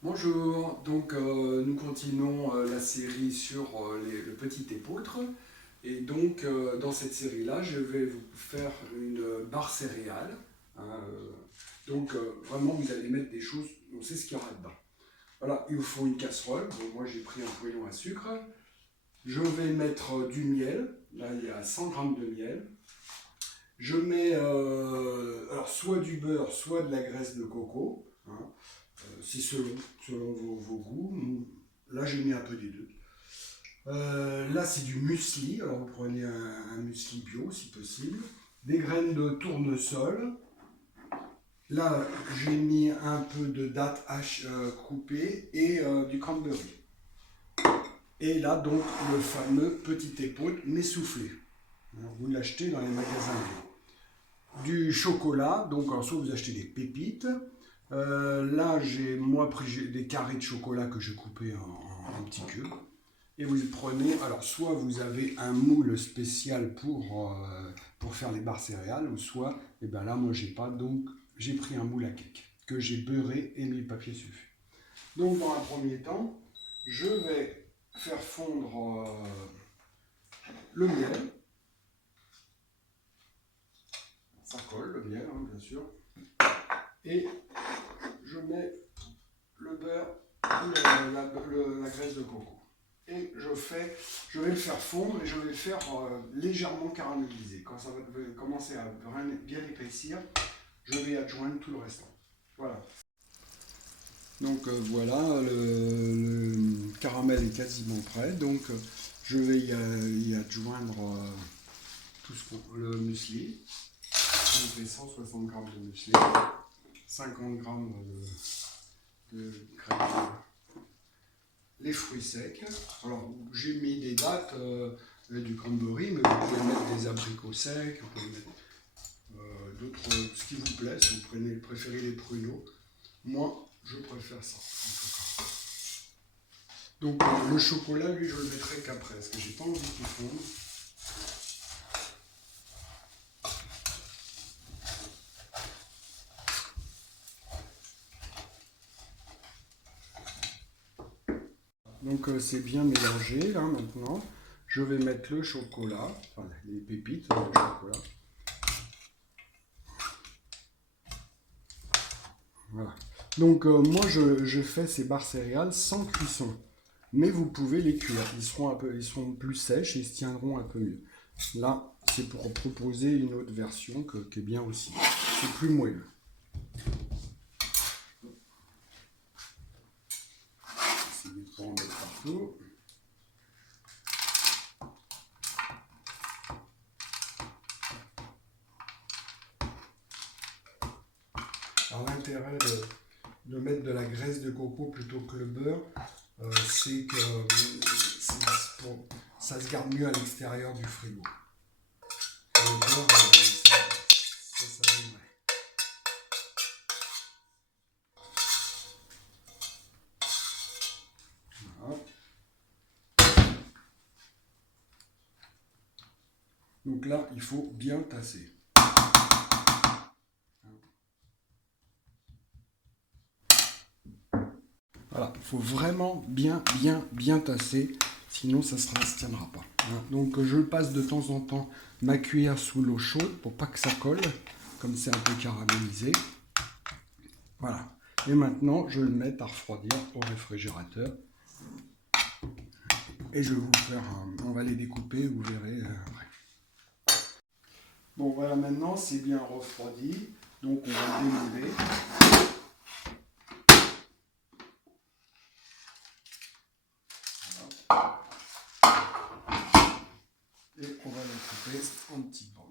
Bonjour, nous continuons la série sur le petit épeautre et dans cette série-là je vais vous faire une barre céréale. Hein, vraiment vous allez mettre des choses, on sait ce qu'il y aura dedans. Voilà, il vous faut une casserole. Bon, moi j'ai pris un poêlon à sucre. Je vais mettre du miel, là il y a 100 grammes de miel. Je mets alors soit du beurre, soit de la graisse de coco. Hein. C'est selon vos goûts. Là, j'ai mis un peu des deux. Là, c'est du muesli. Alors, vous prenez un muesli bio, si possible. Des graines de tournesol. Là, j'ai mis un peu de dattes coupées et du cranberry. Et là, donc, le fameux petit épeautre, mais soufflé. Alors, vous l'achetez dans les magasins bio. Du chocolat, donc en soit vous achetez des pépites. Là, moi pris des carrés de chocolat que je coupais en petits cubes. Et vous prenez, alors soit vous avez un moule spécial pour faire les barres céréales, ou soit, et bien là, moi j'ai pas, donc j'ai pris un moule à cake que j'ai beurré et mis le papier sulfure. Donc dans un premier temps, je vais faire fondre le miel. Ça colle le miel, hein, bien sûr. Et je mets le beurre, la graisse de coco. Et je vais le faire fondre et je vais le faire légèrement caraméliser. Quand ça va commencer à bien épaissir, je vais adjoindre tout le restant. Voilà. Donc voilà, le caramel est quasiment prêt. Donc je vais y adjoindre le muesli. Donc les 160 grammes de muesli, 50 grammes de crème, les fruits secs. Alors, j'ai mis des dattes, du cranberry, mais vous pouvez mettre des abricots secs, vous pouvez mettre d'autres, ce qui vous plaît, si vous préférez les pruneaux. Moi, je préfère ça, en tout cas. Donc, le chocolat, lui, je le mettrai qu'après, parce que j'ai pas envie qu'il fonde. Donc, c'est bien mélangé, là, maintenant. Je vais mettre le chocolat, enfin, les pépites de chocolat. Voilà. Donc moi je fais ces barres céréales sans cuisson. Mais vous pouvez les cuire. Ils seront plus sèches et ils se tiendront un peu mieux. Là, c'est pour proposer une autre version qui est bien aussi. C'est plus moelleux. C'est pour en mettre partout. Alors l'intérêt de mettre de la graisse de coco plutôt que le beurre, c'est que ça se garde mieux à l'extérieur du frigo. Le beurre, ça aimerait. Voilà. Donc là, il faut bien tasser. Voilà, il faut vraiment bien tasser, sinon ça ne se tiendra pas. Hein. Donc je passe de temps en temps ma cuillère sous l'eau chaude pour pas que ça colle, comme c'est un peu caramélisé. Voilà. Et maintenant, je vais le mettre à refroidir au réfrigérateur. Et je vais vous faire, on va les découper, vous verrez après. Bon voilà, maintenant c'est bien refroidi, donc on va le démouler. Et on va le couper en petits bouts.